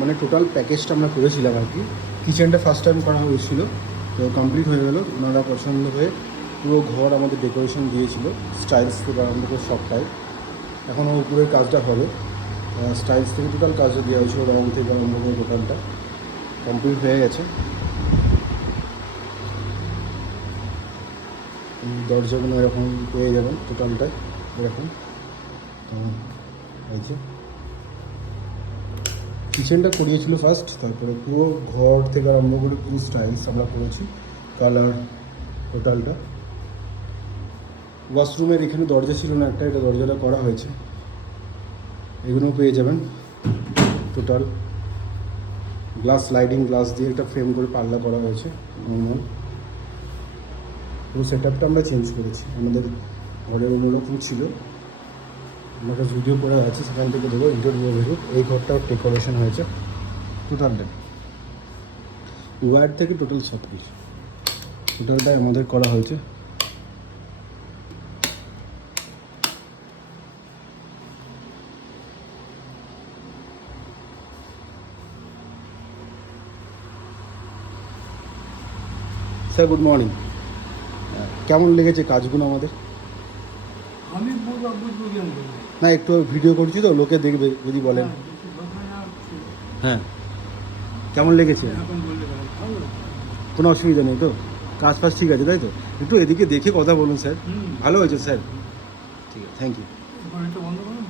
মানে টোটাল প্যাকেজটা আমরা করেছিলাম আর কি। কিচেনটা ফার্স্ট টাইম করা হয়েছিল, তো কমপ্লিট হয়ে গেল। ওনারা পছন্দ হয়ে পুরো ঘর আমাদের ডেকোরেশন দিয়েছিল, স্টাইলস থেকে আরম্ভ করে সবটাই। এখনও উপরের কাজটা হবে, স্টাইলস থেকে টোটাল কাজটা দেওয়া হয়েছিল, রং থেকে আরম্ভ করে টোটালটা কমপ্লিট হয়ে গেছে। দরজাগুলো এরকম পেয়ে যাবেন টোটালটাই এরকম। এই যে কিচেনটা করিয়েছিল ফার্স্ট, তারপরে পুরো ঘর থেকে আরম্ভ করে পুরো স্টাইলস আমরা করেছি, কালার টোটালটা। ওয়াশরুমের এখানে দরজা ছিল না একটা, এটা দরজাটা করা হয়েছে, এগুলোও পেয়ে যাবেন টোটাল। গ্লাস স্লাইডিং গ্লাস দিয়ে একটা ফ্রেম করে পাল্লা করা হয়েছে নর্মাল। পুরো সেট আপটা আমরা চেঞ্জ করেছি, আমাদের ঘরের অন্যরকম ছিল, আমরা ভিডিও করে আছে সেখান থেকে দেবো ইন্টারভিউ ভেবে। এই ঘরটাও ডেকোরেশন হয়েছে টোটালটা, ওয়ার থেকে টোটাল সব কিছু টোটালটাই আমাদের করা হয়েছে। স্যার গুড মর্নিং, কেমন লেগেছে কাজগুলো আমাদের? আমি পুরো বুঝলাম না একটু ভিডিও করছি তো, লোকে দেখবে যদি বলেন। হ্যাঁ কেমন লেগেছে? এখন বললে ভালো। কোনো অসুবিধা নেই তো? কাজ ফাজ ঠিক আছে তাই তো? একটু এদিকে দেখে কথা বলুন স্যার। ভালো হয়েছে স্যার, ঠিক আছে, থ্যাংক ইউ। এটা বন্ধ করুন।